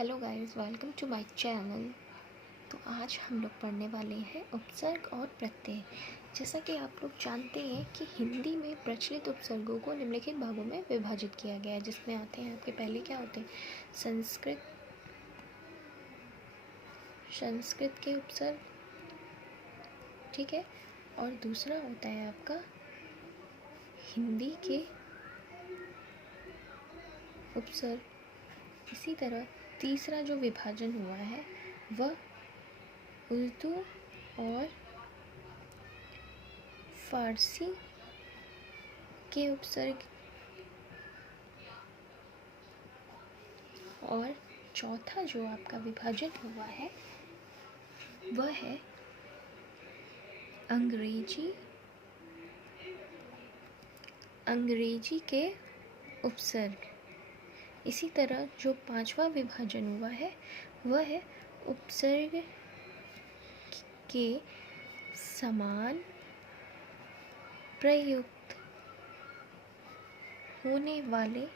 Hello guys, welcome to my channel. तो आज हम लोग पढ़ने वाले हैं उपसर्ग और प्रत्यय। जैसा कि आप लोग जानते हैं कि हिंदी में प्रचलित उपसर्गों को निम्नलिखित भागों में विभाजित किया गया है, जिसमें आते हैं आपके पहले क्या होते हैं संस्कृत के उपसर्ग, ठीक है। और दूसरा होता है आपका हिंदी के उपसर्ग। इसी तरह तीसरा जो विभाजन हुआ है वह उर्दू और फारसी के उपसर्ग, और चौथा जो आपका विभाजन हुआ है वह है अंग्रेजी के उपसर्ग। इसी तरह जो पांचवा विभाजन हुआ है वह है उपसर्ग के समान प्रयुक्त होने वाले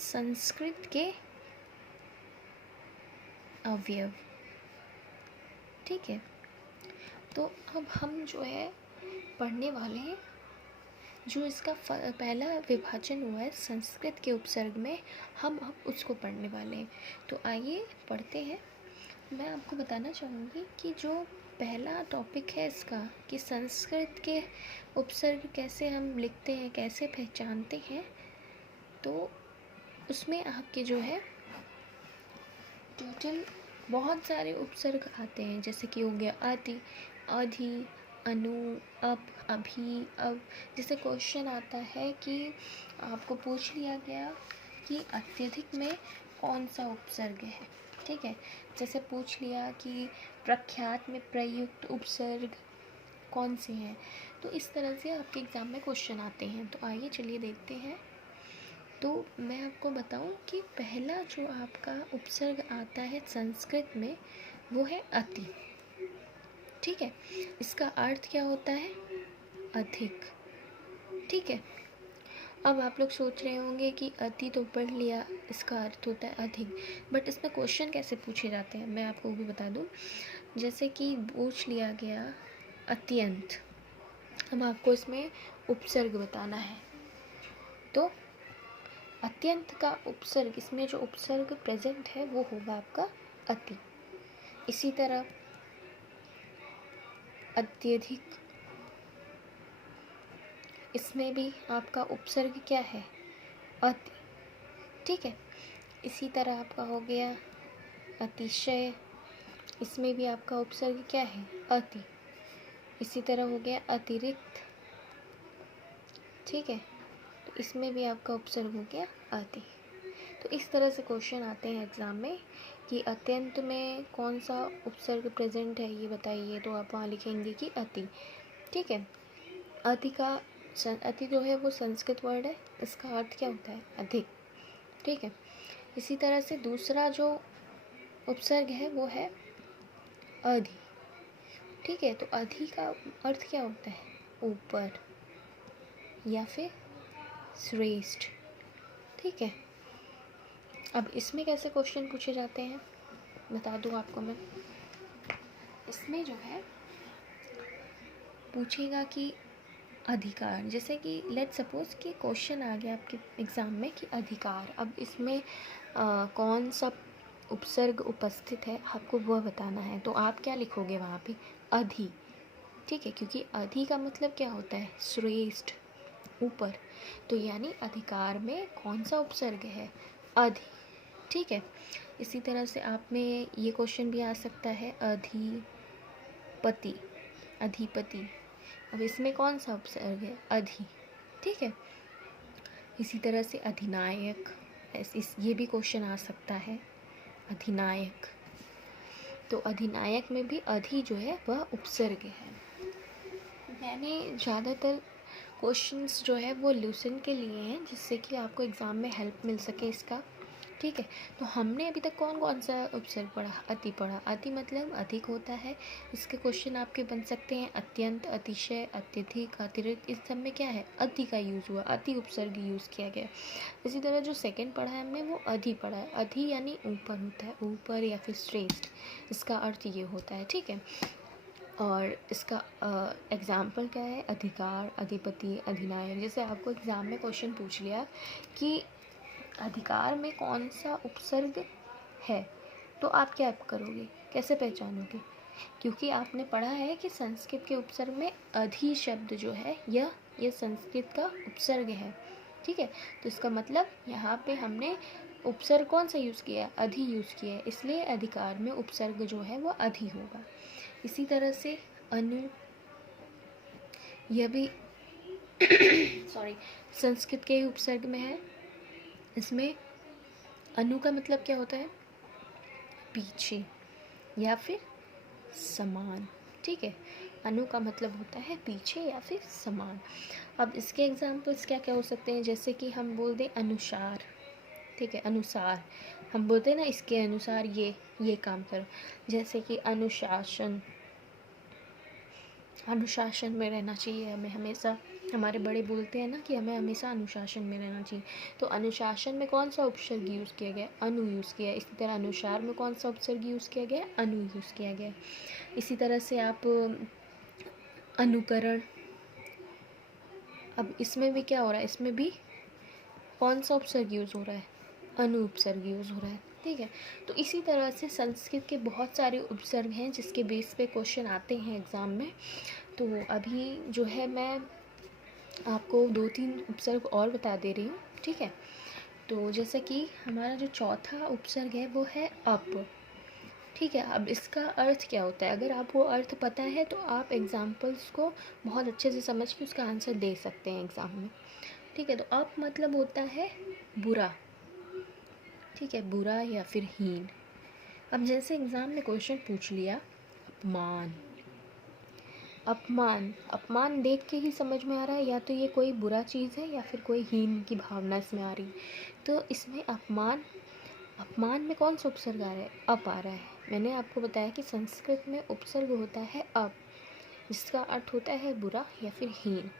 संस्कृत के अवयव, ठीक है। तो अब हम जो है पढ़ने वाले हैं जो इसका पहला विभाजन हुआ है संस्कृत के उपसर्ग में, हम अब उसको पढ़ने वाले हैं। तो आइए पढ़ते हैं। मैं आपको बताना चाहूँगी कि जो पहला टॉपिक है इसका कि संस्कृत के उपसर्ग कैसे हम लिखते हैं, कैसे पहचानते हैं, तो उसमें आपके जो है टोटल बहुत सारे उपसर्ग आते हैं। जैसे कि हो गया आदि, अधि, अनु, अब, अभी, अब। जैसे क्वेश्चन आता है कि आपको पूछ लिया गया कि अत्यधिक में कौन सा उपसर्ग है, ठीक है। जैसे पूछ लिया कि प्रख्यात में प्रयुक्त उपसर्ग कौन से हैं। तो इस तरह से आपके एग्ज़ाम में क्वेश्चन आते हैं। तो आइए चलिए देखते हैं। तो मैं आपको बताऊं कि पहला जो आपका उपसर्ग आता है संस्कृत में वो है अति, ठीक है। इसका अर्थ क्या होता है? अधिक, ठीक है। अब आप लोग सोच रहे होंगे कि अति तो पढ़ लिया, इसका अर्थ होता है अधिक, बट इसमें क्वेश्चन कैसे पूछे जाते हैं मैं आपको वो भी बता दूं। जैसे कि पूछ लिया गया अत्यंत, अब आपको इसमें उपसर्ग बताना है। तो अत्यंत का उपसर्ग, इसमें जो उपसर्ग प्रेजेंट है वो होगा आपका अति। इसी तरह अत्यधिक, इसमें भी आपका उपसर्ग क्या है? अति, ठीक है। इसी तरह आपका हो गया अतिशय, इसमें भी आपका उपसर्ग क्या है? अति। इसी तरह हो गया अतिरिक्त, ठीक है। तो इसमें भी आपका उपसर्ग हो गया अति। तो इस तरह से क्वेश्चन आते हैं एग्ज़ाम में कि अत्यंत में कौन सा उपसर्ग प्रेजेंट है ये बताइए। तो आप वहाँ लिखेंगे कि अति, ठीक है। अति जो है वो संस्कृत वर्ड है, इसका अर्थ क्या होता है? अधिक, ठीक है। इसी तरह से दूसरा जो उपसर्ग है वो है अधि, ठीक है। तो अधि का अर्थ क्या होता है? ऊपर या फिर श्रेष्ठ, ठीक है। अब इसमें कैसे क्वेश्चन पूछे जाते हैं बता दूँ आपको मैं। इसमें जो है पूछेगा कि अधिकार, जैसे कि लेट सपोज कि क्वेश्चन आ गया आपके एग्ज़ाम में कि अधिकार। अब इसमें कौन सा उपसर्ग उपस्थित है आपको वह बताना है। तो आप क्या लिखोगे वहाँ पे? अधि, ठीक है, क्योंकि अधि का मतलब क्या होता है? श्रेष्ठ, ऊपर। तो यानी अधिकार में कौन सा उपसर्ग है? अधि, ठीक है। इसी तरह से आप में ये क्वेश्चन भी आ सकता है अधिपति, अधिपति। अब इसमें कौन सा उपसर्ग है? अधि, ठीक है। इसी तरह से अधिनायक, ये भी क्वेश्चन आ सकता है, अधिनायक। तो अधिनायक में भी अधि जो है वह उपसर्ग है। मैंने ज़्यादातर क्वेश्चंस जो है वो लूसेंट के लिए हैं, जिससे कि आपको एग्ज़ाम में हेल्प मिल सके इसका, ठीक है। तो हमने अभी तक कौन कौन सा उपसर्ग पढ़ा? अति पढ़ा। अति मतलब अधिक होता है। इसके क्वेश्चन आपके बन सकते हैं अत्यंत, अतिशय, अत्यधिक, अतिरिक्त। इस सब में क्या है? अति का यूज़ हुआ, अति उपसर्ग यूज़ किया गया। इसी तरह जो सेकंड पढ़ा है हमने वो अधि पढ़ा है। अधि यानी ऊपर होता है, ऊपर या फिर श्रेष्ठ, इसका अर्थ ये होता है। ठीक है। और इसका एग्जाम्पल क्या है? अधिकार, अधिपति, अधिनायक। जैसे आपको एग्ज़ाम में क्वेश्चन पूछ लिया कि अधिकार में कौन सा उपसर्ग है, तो आप क्या करोगे, कैसे पहचानोगे? क्योंकि आपने पढ़ा है कि संस्कृत के उपसर्ग में अधि शब्द जो है यह संस्कृत का उपसर्ग है। ठीक है। तो इसका मतलब यहाँ पे हमने उपसर्ग कौन सा यूज़ किया है? अधि यूज़ किया है, इसलिए अधिकार में उपसर्ग जो है वो अधि होगा। इसी तरह से अनु, यह भी सॉरी संस्कृत के उपसर्ग में है। इसमें अनु का मतलब क्या होता है? पीछे या फिर समान। ठीक है। अनु का मतलब होता है पीछे या फिर समान। अब इसके एग्जाम्पल्स क्या क्या हो सकते हैं? जैसे कि हम बोल दें अनुसार। ठीक है। अनुसार हम बोलते हैं ना, इसके अनुसार ये काम करो। जैसे कि अनुशासन, अनुशासन में रहना चाहिए हमें हमेशा। हमारे बड़े बोलते हैं ना कि हमें हमेशा अनुशासन में रहना चाहिए। तो अनुशासन में कौन सा उपसर्ग यूज़ किया गया? अनु यूज़ किया। इसी तरह अनुसार में कौन सा उपसर्ग यूज़ किया गया? अनु यूज़ किया गया। इसी तरह से आप अनुकरण, अब इसमें भी क्या हो रहा है? इसमें भी कौन सा उपसर्ग यूज़ हो रहा है? अनु उपसर्ग यूज़ हो रहा है। ठीक है। तो इसी तरह से संस्कृत के बहुत सारे उपसर्ग हैं जिसके बेस पे क्वेश्चन आते हैं एग्ज़ाम में। तो अभी जो है मैं आपको 2-3 उपसर्ग और बता दे रही हूँ। ठीक है। तो जैसे कि हमारा जो चौथा उपसर्ग है वो है अप। ठीक है। अब इसका अर्थ क्या होता है? अगर आपको अर्थ पता है तो आप एग्जाम्पल्स को बहुत अच्छे से समझ के उसका आंसर दे सकते हैं एग्ज़ाम में। ठीक है। तो अप मतलब होता है बुरा। ठीक है। बुरा या फिर हीन। अब जैसे एग्ज़ाम में क्वेश्चन पूछ लिया अपमान, अपमान, अपमान देख के ही समझ में आ रहा है या तो ये कोई बुरा चीज़ है या फिर कोई हीन की भावना इसमें आ रही। तो इसमें अपमान, अपमान में कौन सा उपसर्ग आ रहा है? अप आ रहा है। मैंने आपको बताया कि संस्कृत में उपसर्ग होता है अप, जिसका अर्थ होता है बुरा या फिर हीन।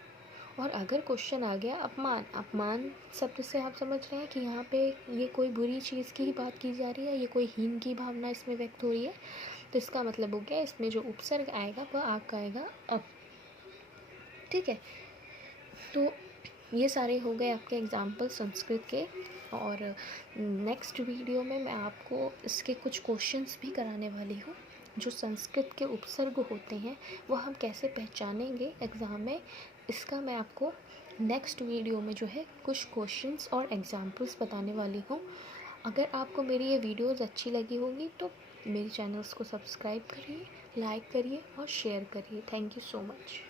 और अगर क्वेश्चन आ गया अपमान, अपमान शब्द से आप समझ रहे हैं कि यहाँ पे ये कोई बुरी चीज़ की ही बात की जा रही है, ये कोई हीन की भावना इसमें व्यक्त हो रही है, तो इसका मतलब हो गया इसमें जो उपसर्ग आएगा वह आपका आएगा अप। ठीक है। तो ये सारे हो गए आपके एग्जाम्पल संस्कृत के। और नेक्स्ट वीडियो में मैं आपको इसके कुछ क्वेश्चंस भी कराने वाली हूँ। जो संस्कृत के उपसर्ग होते हैं वो हम कैसे पहचानेंगे एग्ज़ाम में, इसका मैं आपको नेक्स्ट वीडियो में जो है कुछ क्वेश्चंस और एग्जाम्पल्स बताने वाली हूँ। अगर आपको मेरी ये वीडियोज़ अच्छी लगी होगी तो मेरे चैनल्स को सब्सक्राइब करिए, लाइक करिए और शेयर करिए। Thank you so much.